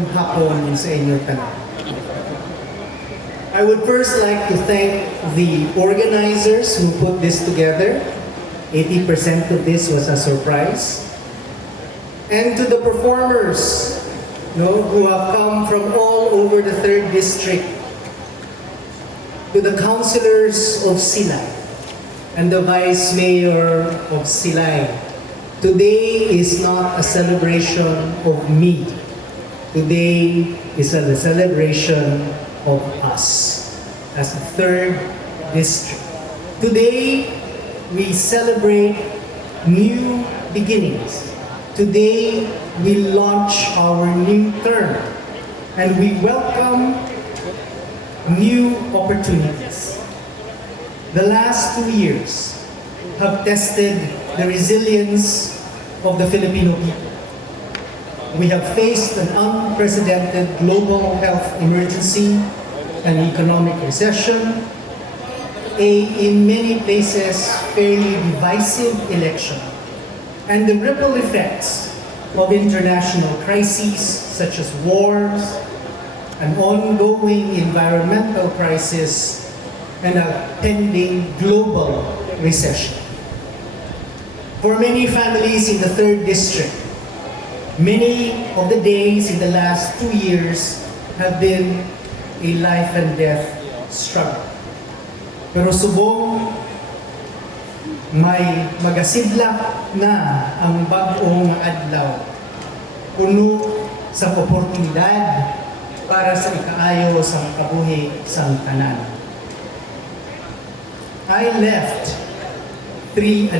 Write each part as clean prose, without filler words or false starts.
Magandang hapon sa inyo tanan. I would first like to thank the organizers who put this together. 80% of this was a surprise. And to the performers, who have come from all over the 3rd District, to the councilors of Silay and the Vice Mayor of Silay. Today is not a celebration of me. Today is a celebration of us as a 3rd District. Today, we celebrate new beginnings. Today, we launch our new term and we welcome new opportunities. The last 2 years have tested the resilience of the Filipino people. We have faced an unprecedented global health emergency, an economic recession, in many places, fairly divisive election, and the ripple effects of international crises such as wars, an ongoing environmental crisis, and a pending global recession. For many families in the 3rd District, many of the days in the last 2 years have been a life and death struggle. Pero subong may magasidlak na ang bag-ong adlaw, puno sa oportunidad para sa ikaayo sa kabuhi sa tanan. I left 3.5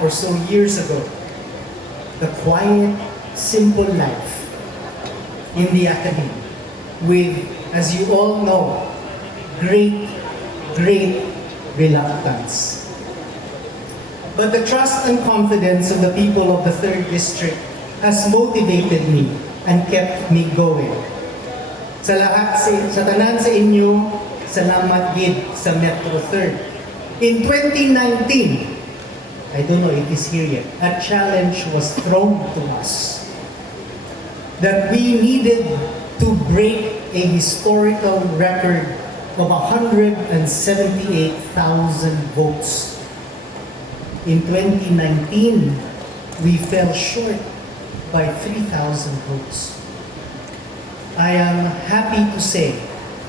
or so years ago the quiet, simple life in the academy with, as you all know, great reluctance. But the trust and confidence of the people of the 3rd District has motivated me and kept me going. Sa lahat, sa tanan sa inyo, salamat gid sa Metro 3rd. In 2019, I don't know if it's here yet, a challenge was thrown to us that we needed to break a historical record of 178,000 votes. In 2019, we fell short by 3,000 votes. I am happy to say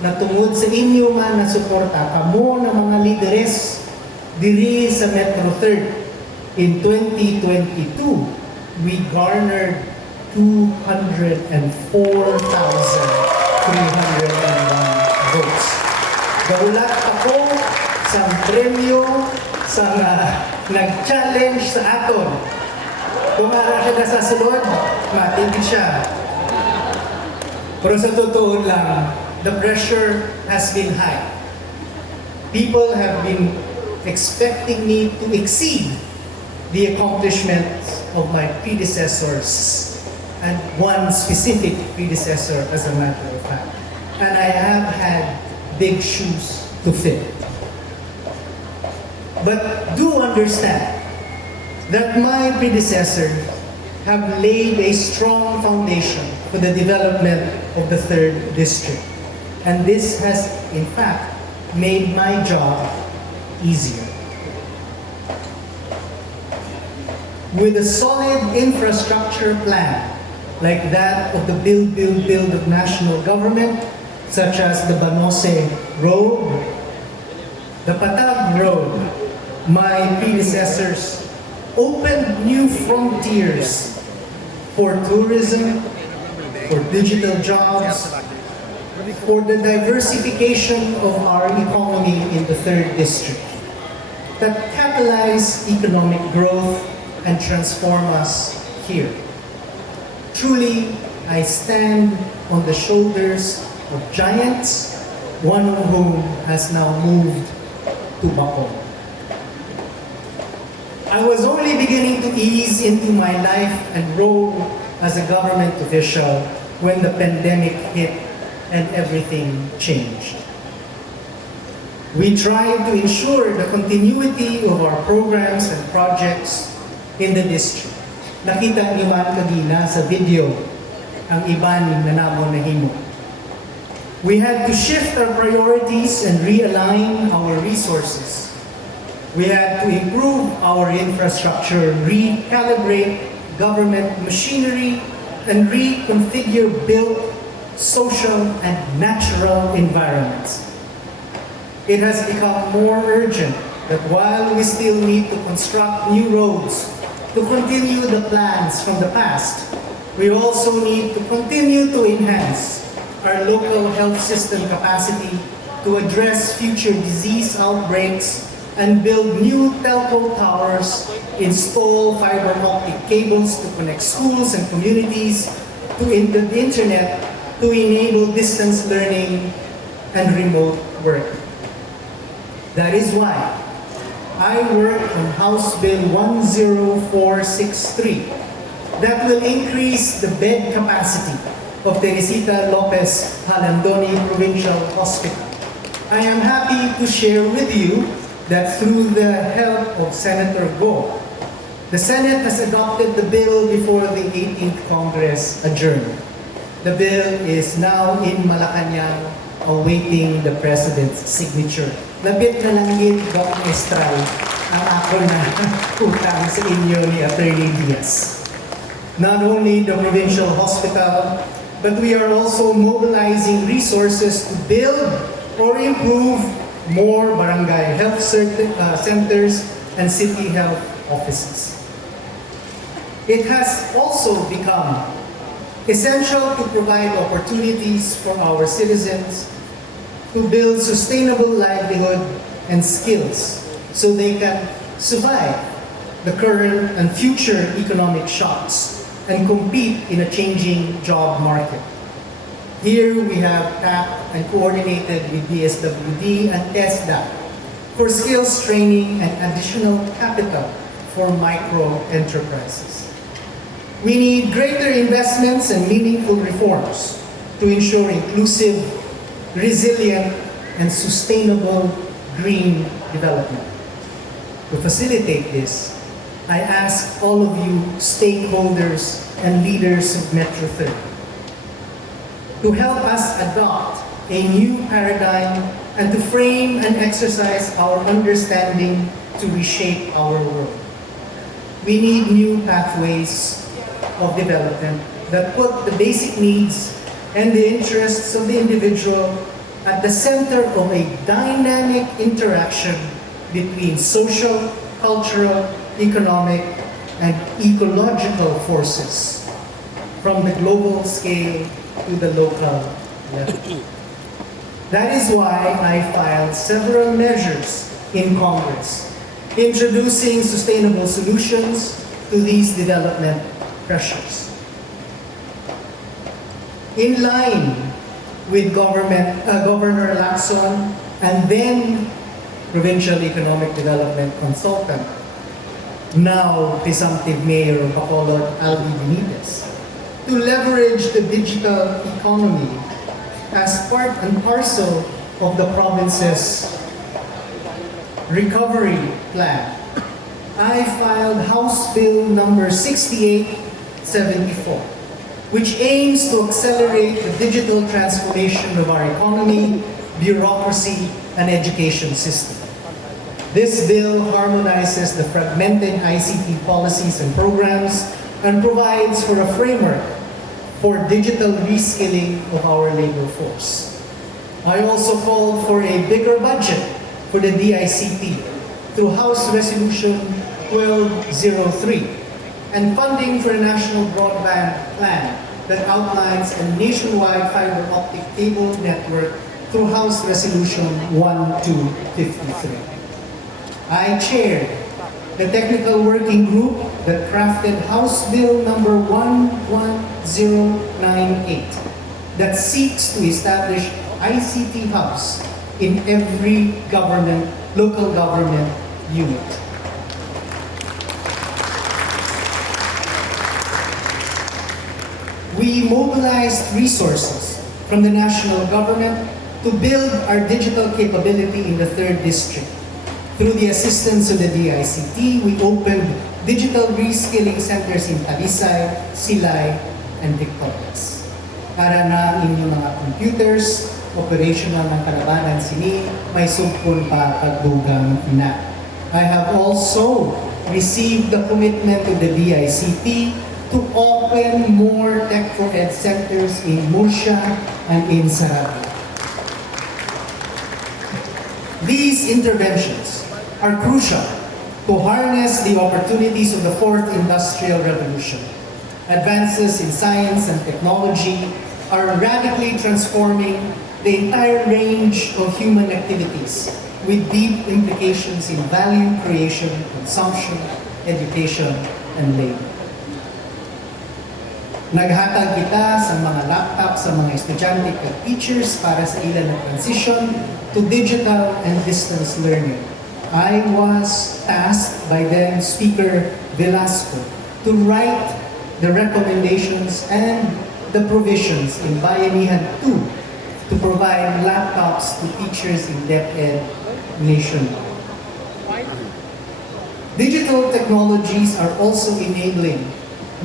na tungod sa inyo man na suporta, kamo na mga lideres diri sa Metro 3rd, in 2022, we garnered 204,301 votes. Gaulat ako sa premyo sa nag-challenge sa aton. Kung ara siya na sa sulod, matigil siya. Pero sa totoo lang, the pressure has been high. People have been expecting me to exceed the accomplishments of my predecessors, and one specific predecessor, as a matter of fact. And I have had big shoes to fill. But do understand that my predecessors have laid a strong foundation for the development of the 3rd District. And this has, in fact, made my job easier. With a solid infrastructure plan, like that of the Build of national government, such as the Banose Road, the Patag Road, my predecessors opened new frontiers for tourism, for digital jobs, for the diversification of our economy in the 3rd District, that catalyze economic growth and transform us here. Truly, I stand on the shoulders of giants, one of whom has now moved to Bacol. I was only beginning to ease into my life and role as a government official when the pandemic hit and everything changed. We tried to ensure the continuity of our programs and projects in the district. Nakita niyo man kanina sa video ang iban na namon nahimo. We had to shift our priorities and realign our resources. We had to improve our infrastructure, recalibrate government machinery, and reconfigure built social and natural environments. It has become more urgent that while we still need to construct new roads to continue the plans from the past, we also need to continue to enhance our local health system capacity to address future disease outbreaks and build new telco towers, install fiber optic cables to connect schools and communities to the internet to enable distance learning and remote work. That is why I work on House Bill 10463 that will increase the bed capacity of Teresita Lopez Halandoni Provincial Hospital. I am happy to share with you that through the help of Senator Go, the Senate has adopted the bill before the 18th Congress adjourned. The bill is now in Malacanang awaiting the President's signature. Labit na lang yun, Doc Estral, ang ako na utang sa inyo ni Attorney Diaz. Not only the provincial hospital, but we are also mobilizing resources to build or improve more barangay health centers and city health offices. It has also become essential to provide opportunities for our citizens to build sustainable livelihood and skills so they can survive the current and future economic shocks and compete in a changing job market. Here we have tapped and coordinated with DSWD and TESDA for skills training and additional capital for micro enterprises. We need greater investments and meaningful reforms to ensure inclusive, resilient, and sustainable green development. To facilitate this, I ask all of you stakeholders and leaders of Metro 3 to help us adopt a new paradigm and to frame and exercise our understanding to reshape our world. We need new pathways of development that put the basic needs and the interests of the individual at the center of a dynamic interaction between social, cultural, economic, and ecological forces from the global scale to the local level. That is why I filed several measures in Congress introducing sustainable solutions to these development pressures. In line with Governor Lacson and then Provincial Economic Development Consultant, now presumptive Mayor of Bacolod, Albi Benitez, to leverage the digital economy as part and parcel of the province's recovery plan. I filed House Bill number 6874, which aims to accelerate the digital transformation of our economy, bureaucracy, and education system. This bill harmonizes the fragmented ICT policies and programs and provides for a framework for digital reskilling of our labor force. I also called for a bigger budget for the DICT through House Resolution 1203 and funding for a national broadband plan that outlines a nationwide fiber optic cable network through House Resolution 1253. I chaired the technical working group that crafted House Bill number 11098 that seeks to establish ICT hubs in every local government unit. We mobilized resources from the national government to build our digital capability in the 3rd District. Through the assistance of the DICT, we opened digital reskilling centers in Talisay, Silay, and Victorias. para na inyong mga computers, operational ng kalabanan sini, may sugpon pa pagdugang ina. I have also received the commitment of the DICT to open more Tech for Ed centers in Murcia and in Sarabi. These interventions are crucial to harness the opportunities of the fourth industrial revolution. Advances in science and technology are radically transforming the entire range of human activities with deep implications in value creation, consumption, education, and labor. Naghatag kita sa mga laptop sa mga estudyante at teachers para sa ilan na transition to digital and distance learning. I was tasked by then Speaker Velasco to write the recommendations and the provisions in Bayanihan 2 to provide laptops to teachers in DepEd nationwide. Digital technologies are also enabling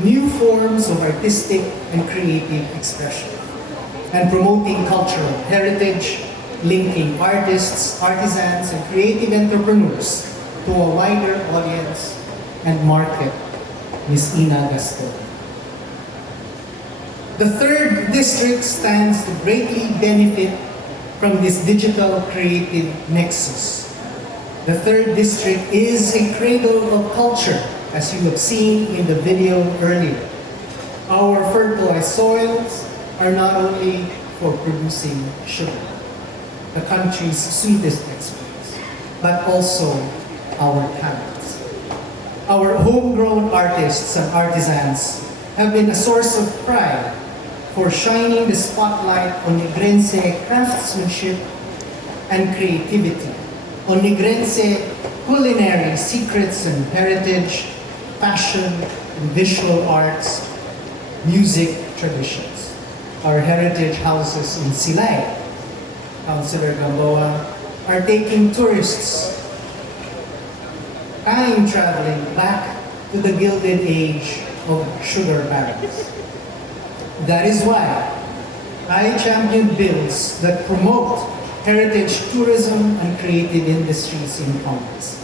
new forms of artistic and creative expression and promoting cultural heritage, linking artists, artisans, and creative entrepreneurs to a wider audience and market. Ms. Ina Gaston. The third district stands to greatly benefit from this digital creative nexus. The third district is a cradle of culture, as you have seen in the video earlier. Our fertilized soils are not only for producing sugar, the country's sweetest exports, but also our talents. Our homegrown artists and artisans have been a source of pride for shining the spotlight on Negrense craftsmanship and creativity, on Negrense culinary secrets and heritage, fashion and visual arts, music traditions. Our heritage houses in Silay, Councilor Gamboa, are taking tourists time traveling back to the Gilded Age of sugar barons. That is why I champion bills that promote heritage tourism and creative industries in Congress.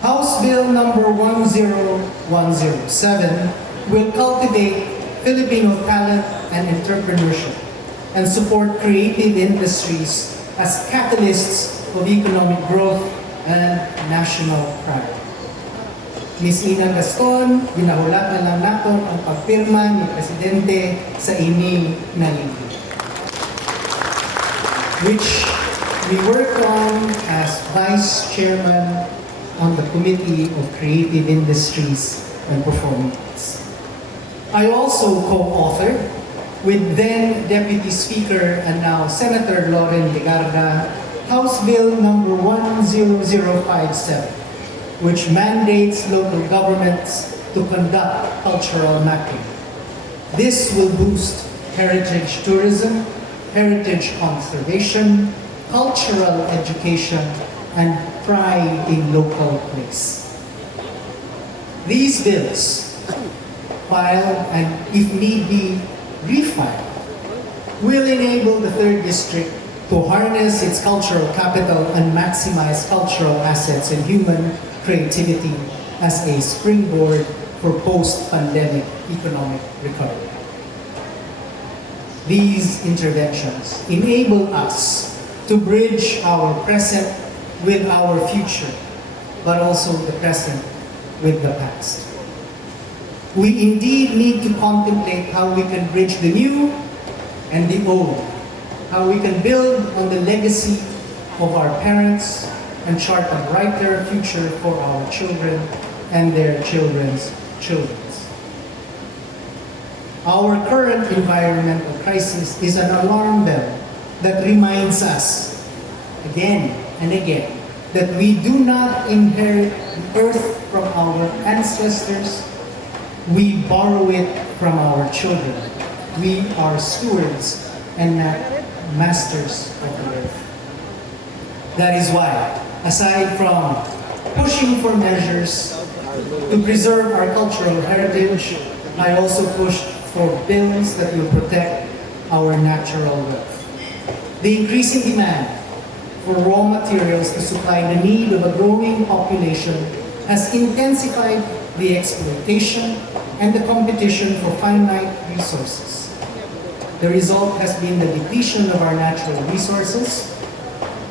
House Bill number 10107 will cultivate Filipino talent and entrepreneurship and support creative industries as catalysts of economic growth and national pride. Ms. Ina Gaston, binahulat na lang naton ang pagpirma ni Presidente sa ini na libre, which we work on as Vice Chairman on the Committee of Creative Industries and Performing Arts. I also co-authored with then Deputy Speaker and now Senator Loren Legarda, House Bill number 10057, which mandates local governments to conduct cultural mapping. This will boost heritage tourism, heritage conservation, cultural education, and pride in local place. These bills, filed and if need be, refiled, will enable the 3rd District to harness its cultural capital and maximize cultural assets and human creativity as a springboard for post-pandemic economic recovery. These interventions enable us to bridge our present with our future, but also the present with the past. We indeed need to contemplate how we can bridge the new and the old, how we can build on the legacy of our parents and chart a brighter future for our children and their children's children. Our current environmental crisis is an alarm bell that reminds us again and again that we do not inherit the earth from our ancestors, we borrow it from our children. We are stewards and not masters of the earth. That is why, aside from pushing for measures to preserve our cultural heritage, I also pushed for bills that will protect our natural wealth. The increasing demand for raw materials to supply the need of a growing population has intensified the exploitation and the competition for finite resources. The result has been the depletion of our natural resources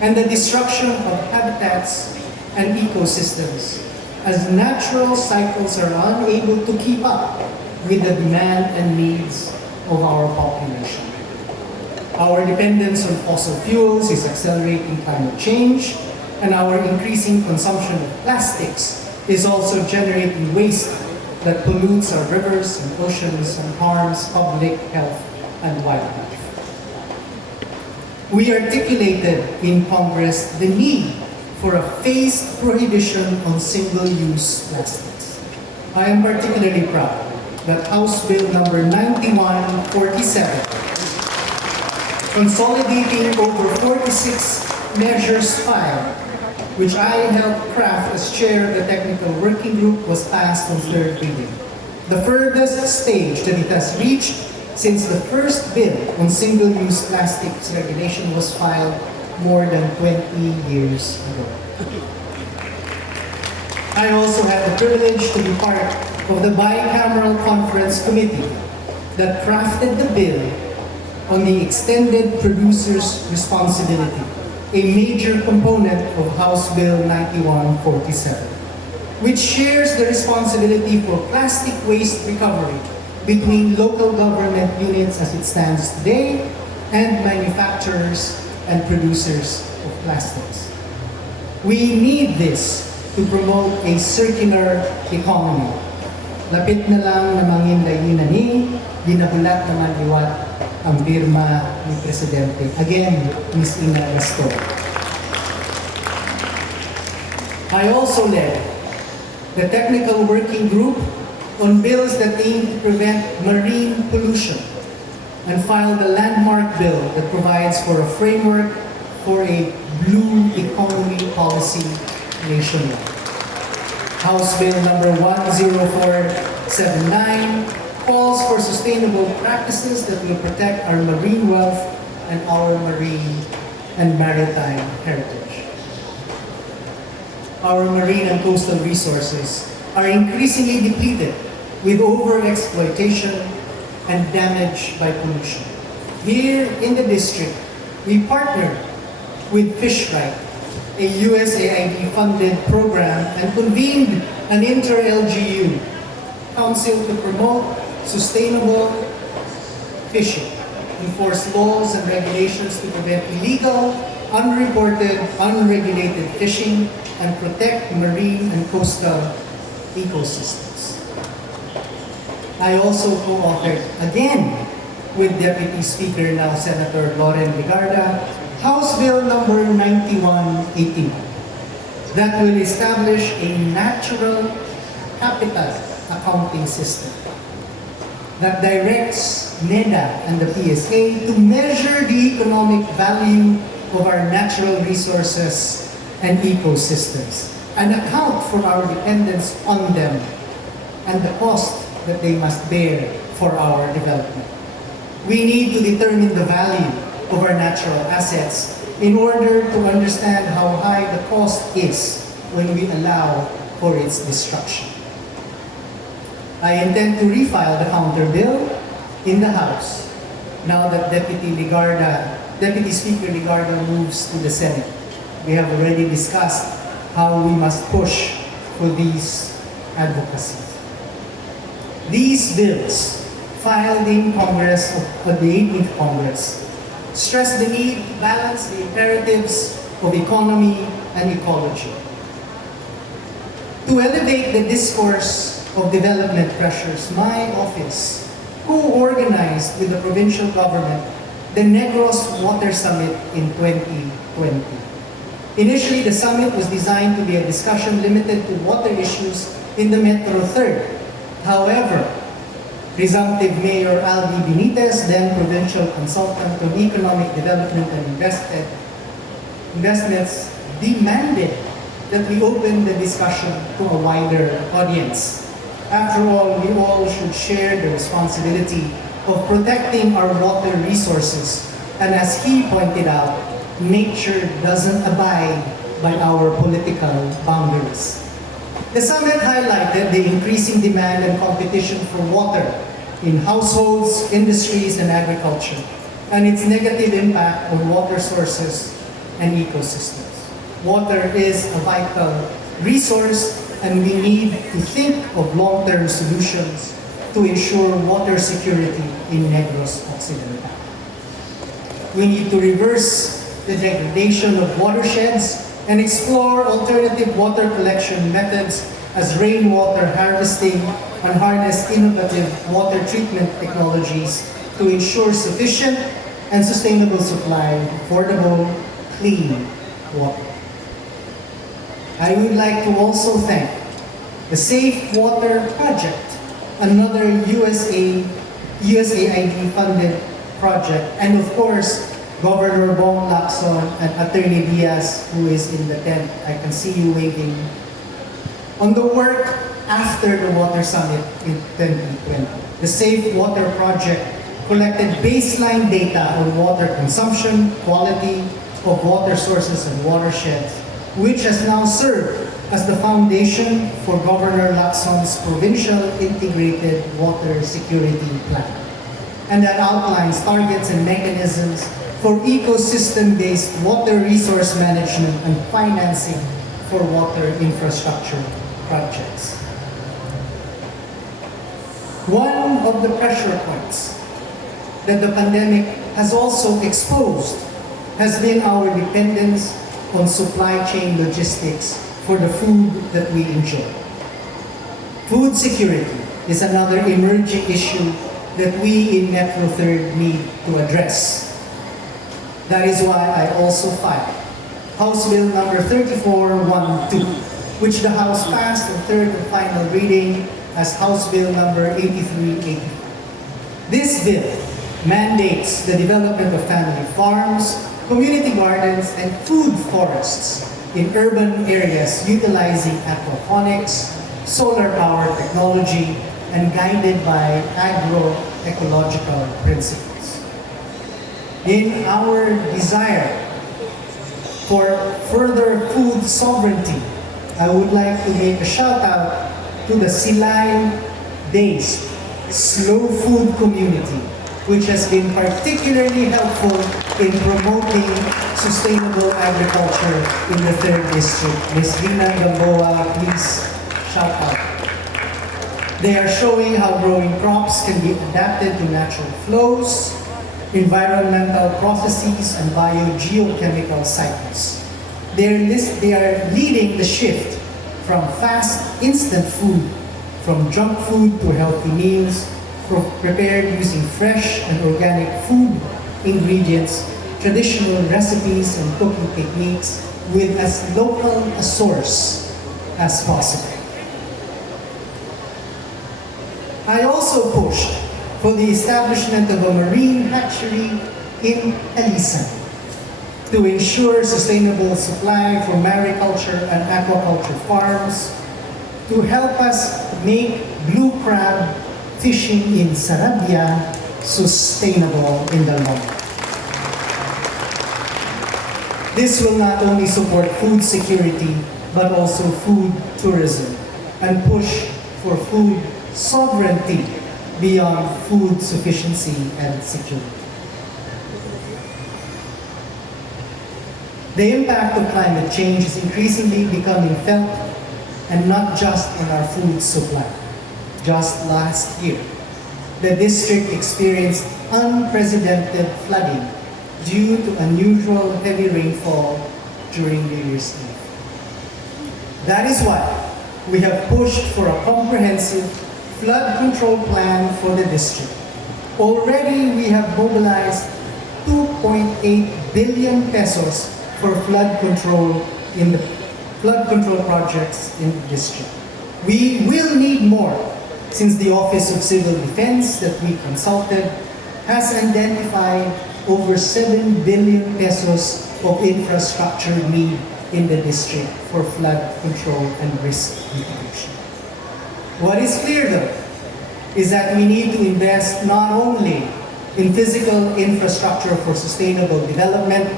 and the destruction of habitats and ecosystems, as natural cycles are unable to keep up with the demand and needs of our population. Our dependence on fossil fuels is accelerating climate change, and our increasing consumption of plastics is also generating waste that pollutes our rivers and oceans and harms public health and wildlife. We articulated in Congress the need for a phased prohibition on single-use plastics. I am particularly proud that House Bill number 9147, consolidating over 46 measures filed, which I helped craft as chair of the technical working group, was passed on third reading. The furthest stage that it has reached since the first bill on single-use plastics regulation was filed more than 20 years ago. I also had the privilege to be part of the bicameral conference committee that crafted the bill on the extended producer's responsibility, a major component of House Bill 9147, which shares the responsibility for plastic waste recovery between local government units as it stands today and manufacturers and producers of plastics. We need this to promote a circular economy. Lapit na lang na mangindayin ni, ginahulat naman liwat ang birma ni Presidente. Again, Ms. Ina Gaston. I also led the technical working group on bills that aim to prevent marine pollution and filed a landmark bill that provides for a framework for a blue economy policy nationwide. House Bill number 10479 calls for sustainable practices that will protect our marine wealth and our marine and maritime heritage. Our marine and coastal resources are increasingly depleted with overexploitation and damage by pollution. Here in the district, we partnered with Fishright, a USAID-funded program, and convened an inter-LGU council to promote sustainable fishing, enforce laws and regulations to prevent illegal, unreported, unregulated fishing, and protect marine and coastal ecosystems. I also co-authored, again, with Deputy Speaker, now Senator Loren Legarda, House Bill number 9181 that will establish a natural capital accounting system that directs NEDA and the PSA to measure the economic value of our natural resources and ecosystems and account for our dependence on them and the cost that they must bear for our development. We need to determine the value of our natural assets in order to understand how high the cost is when we allow for its destruction. I intend to refile the counter bill in the House now that Deputy Speaker Legarda moves to the Senate. We have already discussed how we must push for these advocacies. These bills, filed in Congress of the 18th Congress, stress the need to balance the imperatives of economy and ecology. To elevate the discourse of development pressures, my office co-organized with the provincial government the Negros Water Summit in 2020. Initially, the summit was designed to be a discussion limited to water issues in the Metro Third. However, Presumptive Mayor Aldi Benitez, then provincial consultant on economic development and investments, demanded that we open the discussion to a wider audience. After all, we all should share the responsibility of protecting our water resources. And as he pointed out, nature doesn't abide by our political boundaries. The summit highlighted the increasing demand and competition for water in households, industries, and agriculture, and its negative impact on water sources and ecosystems. Water is a vital resource, and we need to think of long-term solutions to ensure water security in Negros Occidental. We need to reverse the degradation of watersheds and explore alternative water collection methods as rainwater harvesting and harness innovative water treatment technologies to ensure sufficient and sustainable supply of affordable, clean water. I would like to also thank the Safe Water Project, another USAID-funded project, and of course, Governor Bong Lacson and Attorney Diaz, who is in the tent. I can see you waving. On the work after the Water Summit in 2020, the Safe Water Project collected baseline data on water consumption, quality of water sources and watersheds, which has now served as the foundation for Governor Lacson's Provincial Integrated Water Security Plan. And that outlines targets and mechanisms for ecosystem-based water resource management and financing for water infrastructure projects. One of the pressure points that the pandemic has also exposed has been our dependence on supply chain logistics for the food that we enjoy. Food security is another emerging issue that we in Metro Third need to address. That is why I also filed House Bill number 3412, which the House passed on third and final reading as House Bill number 8385. This bill mandates the development of family farms, community gardens, and food forests in urban areas utilizing aquaponics, solar power technology, and guided by agroecological principles. In our desire for further food sovereignty, I would like to make a shout out to the Silay-based slow food community, which has been particularly helpful in promoting sustainable agriculture in the 3rd District. Ms. Lina Gamboa, please shout out. They are showing how growing crops can be adapted to natural flows, environmental processes, and biogeochemical cycles. They are leading the shift from fast, instant food, from junk food to healthy meals, prepared using fresh and organic food ingredients, traditional recipes, and cooking techniques with as local a source as possible. I also pushed for the establishment of a marine hatchery in Alisan to ensure sustainable supply for mariculture and aquaculture farms, to help us make blue crab fishing in Sarabia sustainable in the long run. This will not only support food security, but also food tourism and push for food sovereignty beyond food sufficiency and security. The impact of climate change is increasingly becoming felt, and not just in our food supply. Just last year, the district experienced unprecedented flooding due to unusual heavy rainfall during New Year's Eve. That is why we have pushed for a comprehensive flood control plan for the district. Already we have mobilized 2.8 billion pesos for flood control in the flood control projects in the district. We will need more, since the Office of Civil Defense that we consulted has identified over 7 billion pesos of infrastructure need in the district for flood control and risk mitigation. What is clear though is that we need to invest not only in physical infrastructure for sustainable development,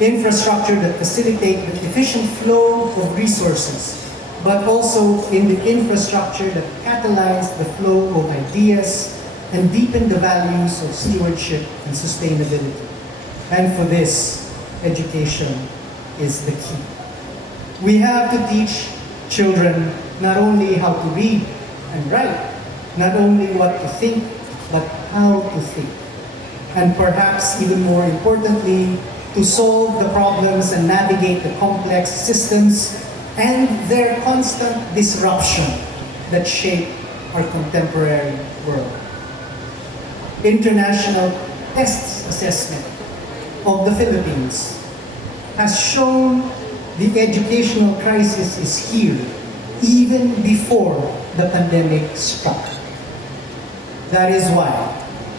infrastructure that facilitate the efficient flow of resources, but also in the infrastructure that catalyze the flow of ideas and deepen the values of stewardship and sustainability. And for this, education is the key. We have to teach children not only how to read and write, not only what to think, but how to think. And perhaps even more importantly, to solve the problems and navigate the complex systems and their constant disruption that shape our contemporary world. International tests assessment of the Philippines has shown the educational crisis is here even before the pandemic struck. That is why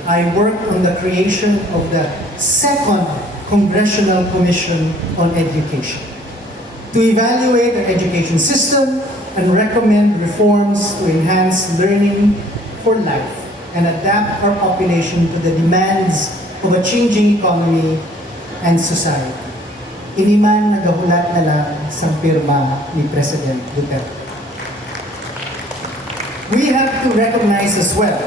I worked on the creation of the second Congressional Commission on Education to evaluate our education system and recommend reforms to enhance learning for life and adapt our population to the demands of a changing economy and society. Iniman nagahulat na lang sa pirma ni President Duterte. We have to recognize as well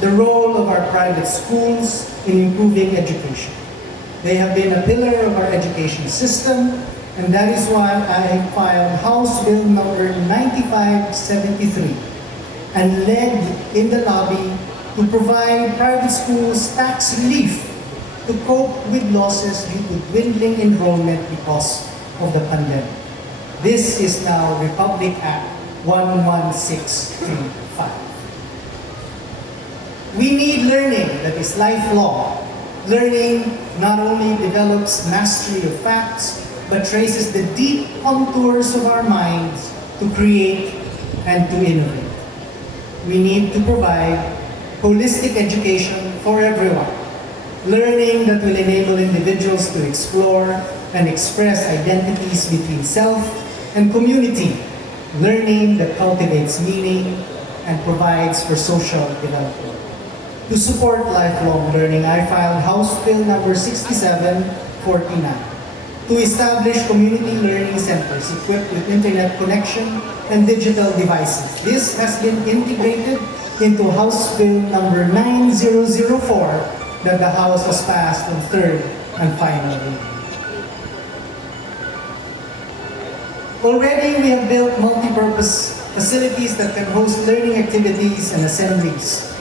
the role of our private schools in improving education. They have been a pillar of our education system, and that is why I filed House Bill number 9573 and led in the lobby to provide private schools tax relief to cope with losses due to dwindling enrollment because of the pandemic. This is now Republic Act 11635. We need learning that is lifelong. Learning not only develops mastery of facts, but traces the deep contours of our minds to create and to innovate. We need to provide holistic education for everyone. Learning that will enable individuals to explore and express identities between self and community. Learning that cultivates meaning and provides for social development. To support lifelong learning, I filed House Bill number 6749 to establish community learning centers equipped with internet connection and digital devices. This has been integrated into House Bill number 9004 that the House has passed on third and final reading. Already, we have built multi-purpose facilities that can host learning activities and assemblies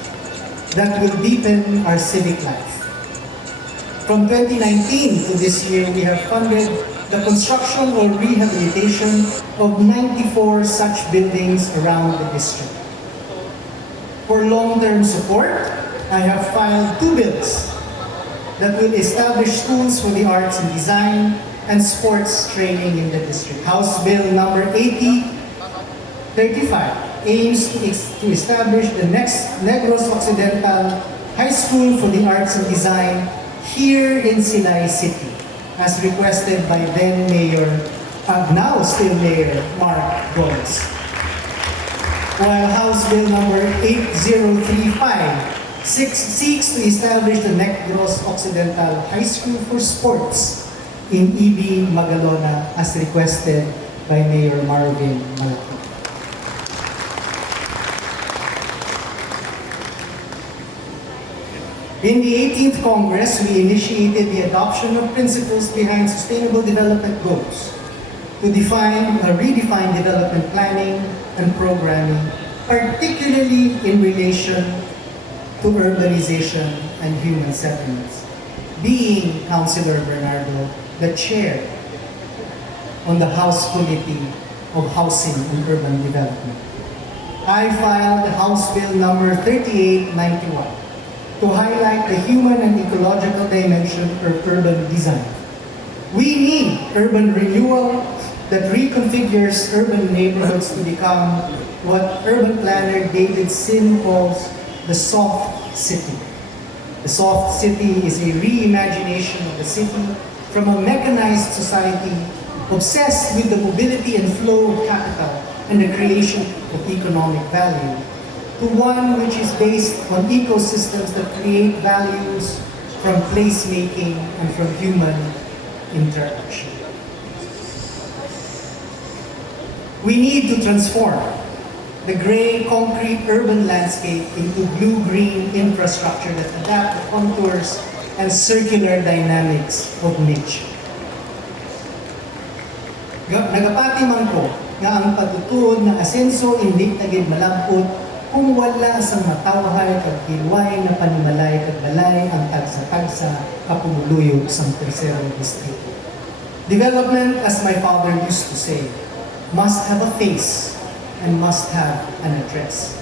that will deepen our civic life. From 2019 to this year, we have funded the construction or rehabilitation of 94 such buildings around the district. For long-term support, I have filed 2 bills that will establish schools for the arts and design and sports training in the district. House Bill number 8035 aims to establish the next Negros Occidental High School for the Arts and Design here in Silay City, as requested by then Mayor, now still Mayor, Mark Gomez. While House Bill number 8035 seeks to establish the Negros Occidental High School for Sports in EB Magalona, as requested by Mayor Marvin Malaki. In the 18th Congress, we initiated the adoption of principles behind sustainable development goals to redefine development planning and programming, particularly in relation to urbanization and human settlements. Being Councilor Bernardo, the chair on the House Committee of Housing and Urban Development, I filed House Bill number 3891 to highlight the human and ecological dimension of urban design. We need urban renewal that reconfigures urban neighborhoods to become what urban planner David Sim calls the soft city. The soft city is a reimagination of the city from a mechanized society obsessed with the mobility and flow of capital and the creation of economic value to one which is based on ecosystems that create values from placemaking and from human interaction. We need to transform the gray concrete urban landscape into blue-green infrastructure that adapt the contours and circular dynamics of nature. Nagapati man ko nga ang patutuod na asenso hindi tagid malabot kung wala sa matawhay kag hilway na panimalay kag balay ang tagsa-tagsa kapumuluyo sa tercerong distrito. Development, as my father used to say, must have a face and must have an address.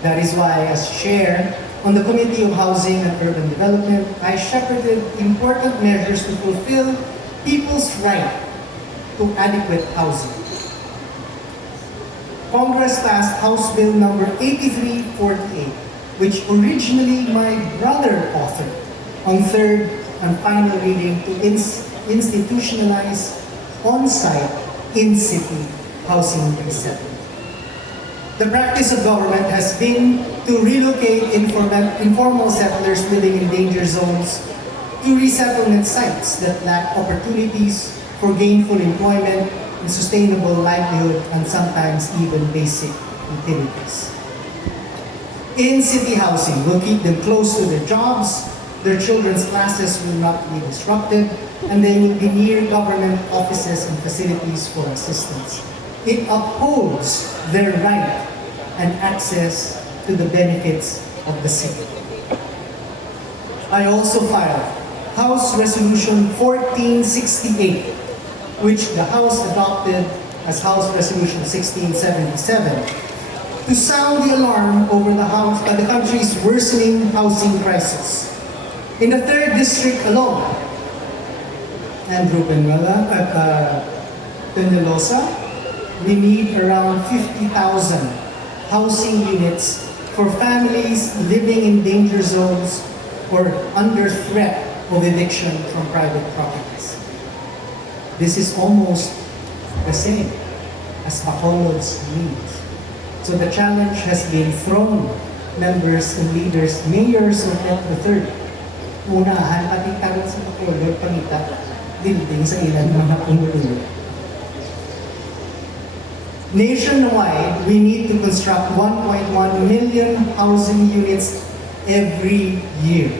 That is why, as chair on the Committee of Housing and Urban Development, I shepherded important measures to fulfill people's right to adequate housing. Congress passed House Bill number 8348, which originally my brother authored on third and final reading to institutionalize on-site in-city housing resettlement. The practice of government has been to relocate informal settlers living in danger zones to resettlement sites that lack opportunities for gainful employment and sustainable livelihood and sometimes even basic utilities. In-city housing will keep them close to their jobs, their children's classes will not be disrupted, and they will be near government offices and facilities for assistance. It upholds their right and access to the benefits of the city. I also filed House Resolution 1468, which the House adopted as House Resolution 1677, to sound the alarm over the country's worsening housing crisis. In the 3rd District alone, Andrew Benuela at Penelosa, we need around 50,000 housing units for families living in danger zones or under threat of eviction from private properties. This is almost the same as Bacolod's needs. So the challenge has been thrown members and leaders, mayors of the third. Unahan pati karon sa Bacolod pangita building sa ilang mga pumuluyo. Nationwide, we need to construct 1.1 million housing units every year.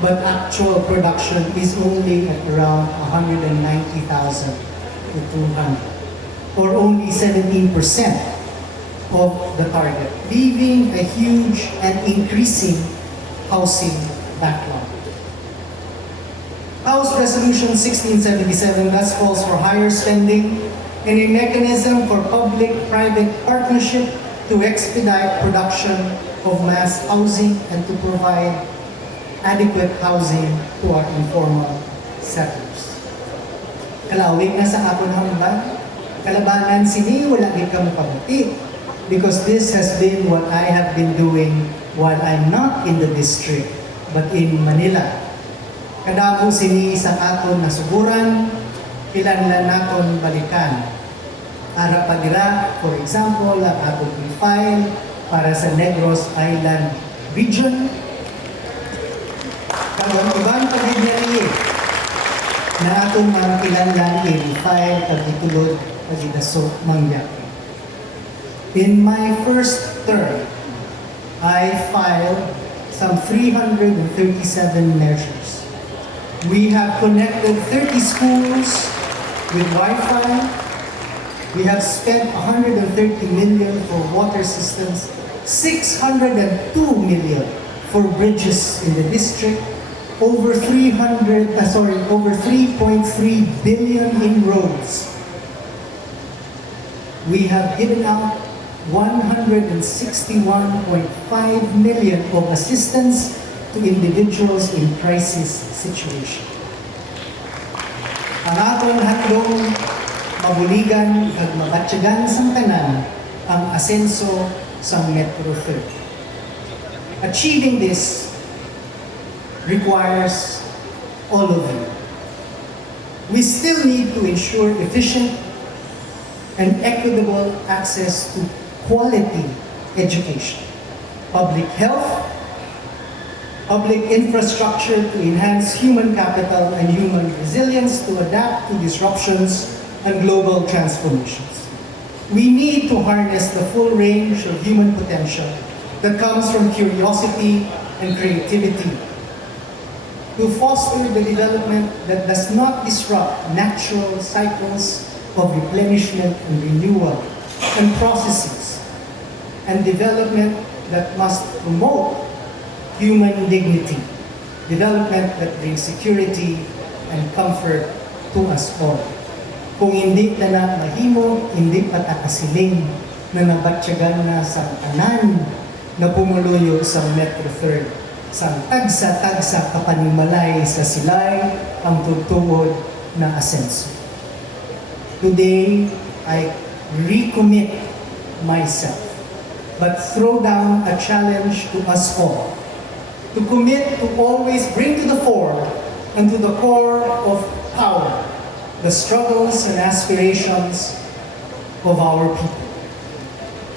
But actual production is only at around 190,000 to 200, or only 17% of the target, leaving a huge and increasing housing backlog. House Resolution 1677 thus calls for higher spending and a mechanism for public-private partnership to expedite production of mass housing and to provide adequate housing to our informal settlers. Kalawig na sa akon hambal, kalabanan sini wala gid ka mopabuti, because this has been what I have been doing while I'm not in the district but in Manila. Kadamo sini sa aton nasuguran, kinahanglan naton balikan. Ara pa dira, for example, ang aton file para sa Negros Island region. Karon ibang pagdinyari na aton mga kinahanglan i-file at itulod at idasok mangyari. In my first term, I filed some 337 measures. We have connected 30 schools with Wi-Fi. We have spent 130 million for water systems, 602 million for bridges in the district, over 3.3 billion in roads. We have given out 161.5 million of assistance to individuals in crisis situation. Ang aton handong mabuligan at mabatyagan sa tanan ang asenso sa Metro 3. Achieving this requires all of you. We still need to ensure efficient and equitable access to quality education. public health, public infrastructure to enhance human capital and human resilience to adapt to disruptions and global transformations. We need to harness the full range of human potential that comes from curiosity and creativity to foster the development that does not disrupt natural cycles of replenishment and renewal and processes, and development that must promote human dignity, development that brings security and comfort to us all. Kung hindi na mahimo, hindi pa takasiling na nabatsyagan na sa tanan na pumuluyo sa Metro 3rd, sa tagsa-tagsa kapanimalay sa Silay ang tutuod na asenso. Today, I recommit myself, but throw down a challenge to us all, to commit to always bring to the fore and to the core of power the struggles and aspirations of our people,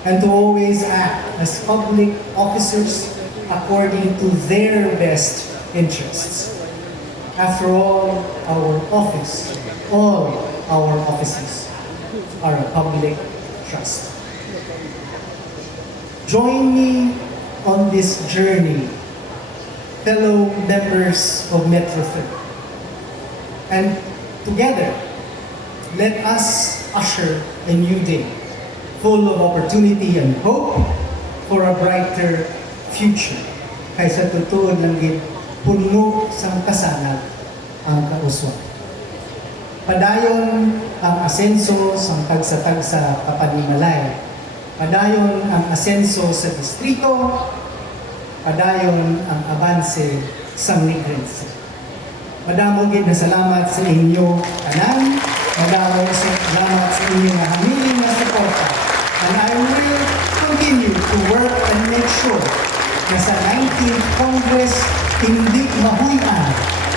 and to always act as public officers according to their best interests. After all our offices are a public trust. Join me on this journey, fellow members of Metro 3rd, and together, let us usher a new day full of opportunity and hope for a brighter future. Kaysa tutuod lang gid puno sang kasanag ang kauswa. Padayon ang asenso sang tagsa-tagsa kapanimalay. Padayon ang asenso sa distrito. Padayon ang abanse sa Negros. Madamo gid na salamat sa inyo tanan. Madamo salamat sa inyong hamiling na suporta. And I will continue to work and make sure na sa 19th Congress hindi mahuyan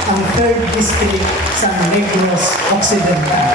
ang 3rd District sa Negros Occidental.